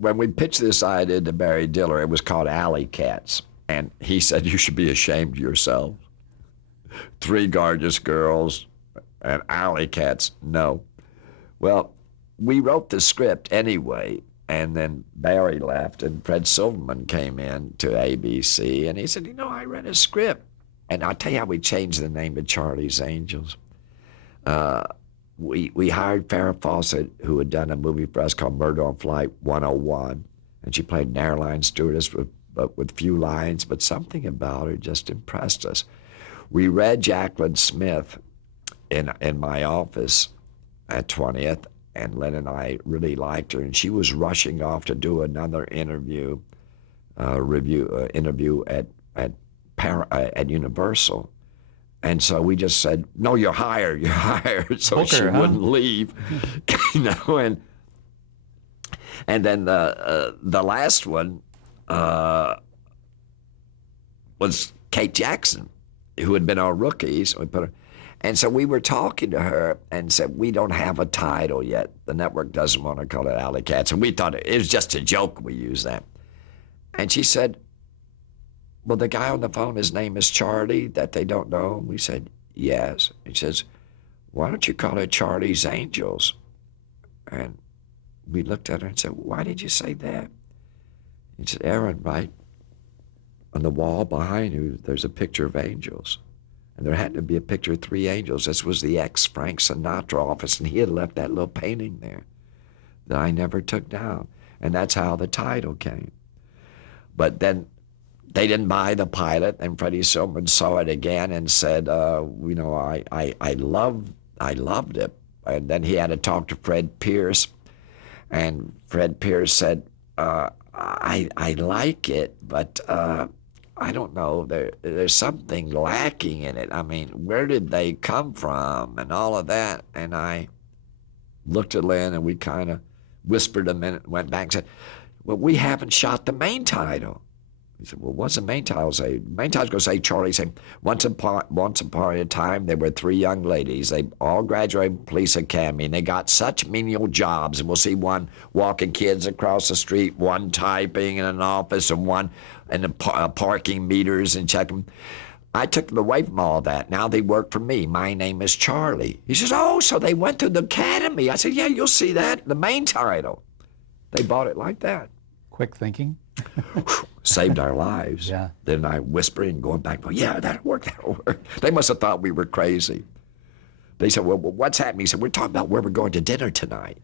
when we pitched this idea to Barry Diller, it was called Alley Cats. And he said, you should be ashamed of yourself. 3 gorgeous girls and Alley Cats, no. Well, we wrote the script anyway, and then Barry left, and Fred Silverman came in to ABC, and he said, I read a script. And I'll tell you how we changed the name to Charlie's Angels. We hired Farrah Fawcett, who had done a movie for us called Murder on Flight 101, and she played an airline stewardess with few lines, but something about her just impressed us. We read Jacqueline Smith in my office at 20th, and Lynn and I really liked her, and she was rushing off to do another interview at Universal. And so we just said, no, you're hired. So Booker, she wouldn't leave, and then the last one was Kate Jackson, who had been our rookies. We put her, and so we were talking to her and said, we don't have a title yet. The network doesn't want to call it Alley Cats. And we thought it was just a joke we use that. And she said, well, the guy on the phone, his name is Charlie, that they don't know. And we said, yes. He says, why don't you call it Charlie's Angels? And we looked at her and said, why did you say that? He said, Aaron, right on the wall behind you, there's a picture of angels. And there had to be a picture of 3 angels. This was the ex-Frank Sinatra office, and he had left that little painting there that I never took down. And that's how the title came. But then they didn't buy the pilot, and Freddie Silverman saw it again and said, I loved it. And then he had to talk to Fred Pierce, and Fred Pierce said, I like it, but I don't know, there's something lacking in it. I mean, where did they come from and all of that? And I looked at Lynn, and we kind of whispered a minute, went back and said, well, we haven't shot the main title. He said, well, what's the main title say? The main title's going to say, Charlie saying, once upon a time, there were 3 young ladies. They all graduated from police academy, and they got such menial jobs. And we'll see one walking kids across the street, one typing in an office, and one in the parking meters and checking. I took them away from all that. Now they work for me. My name is Charlie. He says, oh, so they went to the academy. I said, yeah, you'll see that, the main title. They bought it like that. Quick thinking. Saved our lives. Yeah. Then I whispering, going back, yeah, that'll work. They must have thought we were crazy. They said, well, what's happening? He said, we're talking about where we're going to dinner tonight.